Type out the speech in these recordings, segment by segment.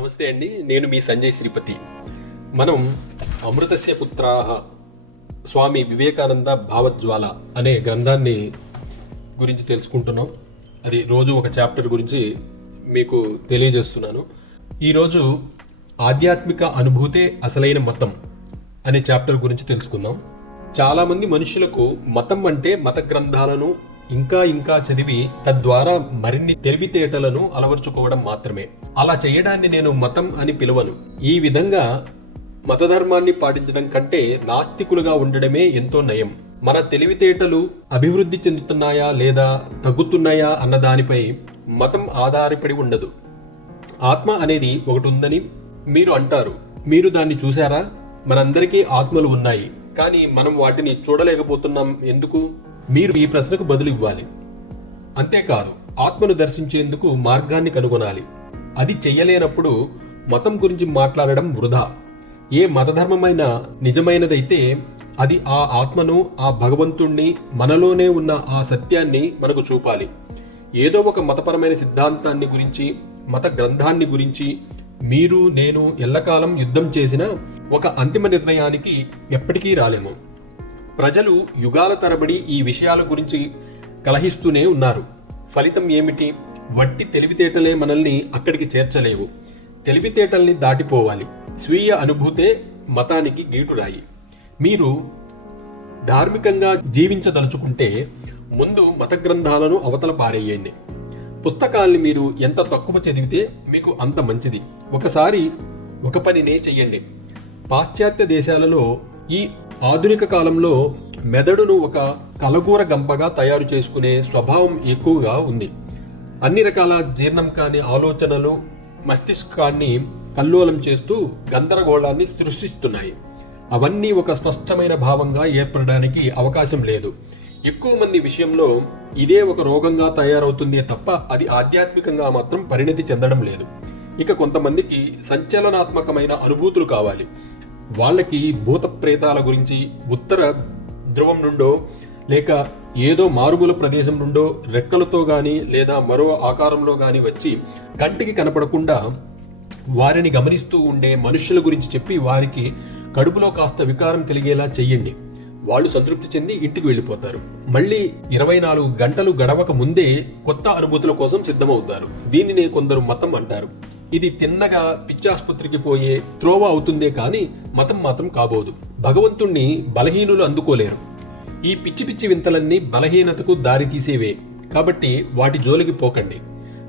నమస్తే అండి నేను మీ సంజయ్ శ్రీపతి. మనం అమృతస్య పుత్రాహ స్వామి వివేకానంద భావజ్వాల అనే గ్రంథాన్ని గురించి తెలుసుకుంటున్నాం. అది రోజు ఒక చాప్టర్ గురించి మీకు తెలియజేస్తున్నాను. ఈరోజు ఆధ్యాత్మిక అనుభూతే అసలైన మతం అనే చాప్టర్ గురించి తెలుసుకుందాం. చాలామంది మనుషులకు మతం అంటే మత గ్రంథాలను ఇంకా ఇంకా చదివి తద్వారా మరిన్ని తెలివితేటలను అలవర్చుకోవడం మాత్రమే. అలా చేయడాన్ని నేను మతం అని పిలవను. ఈ విధంగా మతధర్మాన్ని పాటించడం కంటే నాస్తికులుగా ఉండడమే ఎంతో నయం. మన తెలివితేటలు అభివృద్ధి చెందుతున్నాయా లేదా తగ్గుతున్నాయా అన్న దానిపై మతం ఆధారపడి ఉండదు. ఆత్మ అనేది ఒకటి ఉందని మీరు అంటారు. మీరు దాన్ని చూసారా మనందరికీ ఆత్మలు ఉన్నాయి. కానీ మనం వాటిని చూడలేకపోతున్నాం. ఎందుకు? మీరు ఈ ప్రశ్నకు బదులు ఇవ్వాలి. అంతేకాదు ఆత్మను దర్శించేందుకు మార్గాన్ని కనుగొనాలి. అది చెయ్యలేనప్పుడు మతం గురించి మాట్లాడడం వృధా. ఏ మతధర్మమైన నిజమైనదైతే అది ఆ ఆత్మను ఆ భగవంతుణ్ణి మనలోనే ఉన్న ఆ సత్యాన్ని మనకు చూపాలి. ఏదో ఒక మతపరమైన సిద్ధాంతాన్ని గురించి మత గ్రంథాన్ని గురించి మీరు నేను ఎల్లకాలం యుద్ధం చేసిన ఒక అంతిమ నిర్ణయానికి ఎప్పటికీ రాలేము. ప్రజలు యుగాల తరబడి ఈ విషయాల గురించి కలహిస్తూనే ఉన్నారు. ఫలితం ఏమిటి? వట్టి తెలివితేటలే మనల్ని అక్కడికి చేర్చలేవు. తెలివితేటల్ని దాటిపోవాలి. స్వీయ అనుభూతే మతానికి గీటురాయి. మీరు ధార్మికంగా జీవించదలుచుకుంటే ముందు మత గ్రంథాలను అవతల పారేయండి. పుస్తకాల్ని మీరు ఎంత తక్కువ చదివితే మీకు అంత మంచిది. ఒకసారి ఒక పనినే చెయ్యండి. పాశ్చాత్య దేశాలలో ఈ ఆధునిక కాలంలో మెదడును ఒక కలగూర గంపగా తయారు చేసుకునే స్వభావం ఎక్కువగా ఉంది. అన్ని రకాల జీర్ణం కాని ఆలోచనలు మస్తిష్కాన్ని కల్లోలం చేస్తూ గందరగోళాన్ని సృష్టిస్తున్నాయి. అవన్నీ ఒక స్పష్టమైన భావంగా ఏర్పడడానికి అవకాశం లేదు. ఎక్కువ మంది విషయంలో ఇదే ఒక రోగంగా తయారవుతుందే తప్ప అది ఆధ్యాత్మికంగా మాత్రం పరిణతి చెందడం లేదు. ఇక కొంతమందికి సంచలనాత్మకమైన అనుభూతులు కావాలి. వాళ్ళకి భూత ప్రేతాల గురించి ఉత్తర ధ్రువం నుండో లేక ఏదో మారుమూల ప్రదేశం నుండో రెక్కలతో కానీ లేదా మరో ఆకారంలో కానీ వచ్చి కంటికి కనపడకుండా వారిని గమనిస్తూ ఉండే మనుషుల గురించి చెప్పి వారికి కడుపులో కాస్త వికారం కలిగేలా చెయ్యండి. వాళ్ళు సంతృప్తి చెంది ఇంటికి వెళ్ళిపోతారు. మళ్ళీ ఇరవై నాలుగు గంటలు గడవక ముందే కొత్త అనుభూతుల కోసం సిద్ధమవుతారు. దీనినే కొందరు మతం అంటారు. ఇది తిన్నగా పిచ్చాసుపత్రికి పోయే త్రోవ అవుతుందే కానీ మతం మాత్రం కాబోదు. భగవంతుణ్ణి బలహీనులు అందుకోలేరు. ఈ పిచ్చి పిచ్చి వింతలన్నీ బలహీనతకు దారి తీసేవే. కాబట్టి వాటి జోలికి పోకండి.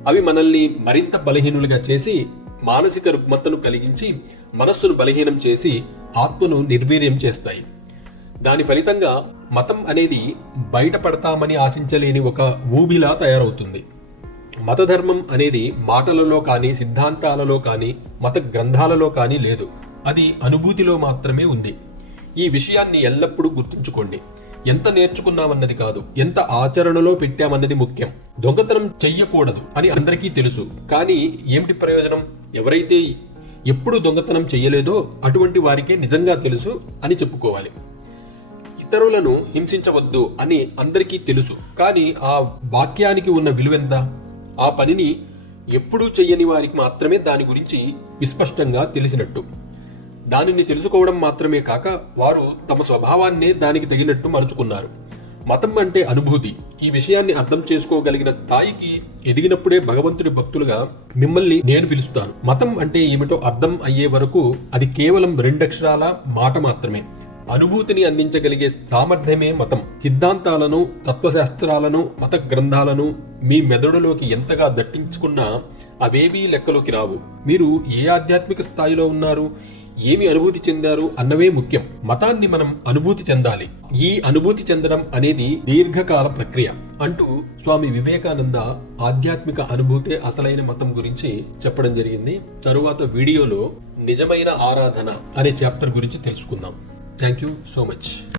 అవి మనల్ని మరింత బలహీనులుగా చేసి మానసిక రుగ్మతను కలిగించి మనస్సును బలహీనం చేసి ఆత్మను నిర్వీర్యం చేస్తాయి. దాని ఫలితంగా మతం అనేది బయటపడతామని ఆశించలేని ఒక ఊబిలా తయారవుతుంది. మతధర్మం అనేది మాటలలో కానీ సిద్ధాంతాలలో కానీ మత గ్రంథాలలో కానీ లేదు. అది అనుభూతిలో మాత్రమే ఉంది. ఈ విషయాన్ని ఎల్లప్పుడూ గుర్తుంచుకోండి. ఎంత నేర్చుకున్నామన్నది కాదు ఎంత ఆచరణలో పెట్టామన్నది ముఖ్యం. దొంగతనం చెయ్యకూడదు అని అందరికీ తెలుసు. కానీ ఏమిటి ప్రయోజనం? ఎవరైతే ఎప్పుడు దొంగతనం చెయ్యలేదో అటువంటి వారికే నిజంగా తెలుసు అని చెప్పుకోవాలి. ఇతరులను హింసించవద్దు అని అందరికీ తెలుసు. కానీ ఆ వాక్యానికి ఉన్న విలువెంత ఆ పనిని ఎప్పుడూ చెయ్యని వారికి మాత్రమే దాని గురించి విస్పష్టంగా తెలిసినట్టు. దానిని తెలుసుకోవడం మాత్రమే కాక వారు తమ స్వభావాన్నే దానికి తగినట్టు మలుచుకున్నారు. మతం అంటే అనుభూతి. ఈ విషయాన్ని అర్థం చేసుకోగలిగిన స్థాయికి ఎదిగినప్పుడే భగవంతుడి భక్తులుగా మిమ్మల్ని నేను పిలుస్తాను. మతం అంటే ఏమిటో అర్థం అయ్యే వరకు అది కేవలం రెండక్షరాల మాట మాత్రమే. అనుభూతిని అందించగలిగే సామర్థ్యమే మతం. సిద్ధాంతాలను తత్వశాస్త్రాలను మత గ్రంథాలను మీ మెదడులోకి ఎంతగా దట్టించుకున్నా అవేవీ లెక్కలోకి రావు. మీరు ఏ ఆధ్యాత్మిక స్థాయిలో ఉన్నారు ఏమి అనుభూతి చెందారు అన్నవే ముఖ్యం. మతాన్ని మనం అనుభూతి చెందాలి. ఈ అనుభూతి చెందడం అనేది దీర్ఘకాల ప్రక్రియ. అంటూ స్వామి వివేకానంద ఆధ్యాత్మిక అనుభూతే అసలైన మతం గురించి చెప్పడం జరిగింది. తరువాత వీడియోలో నిజమైన ఆరాధన అనే చాప్టర్ గురించి తెలుసుకుందాం. Thank you so much.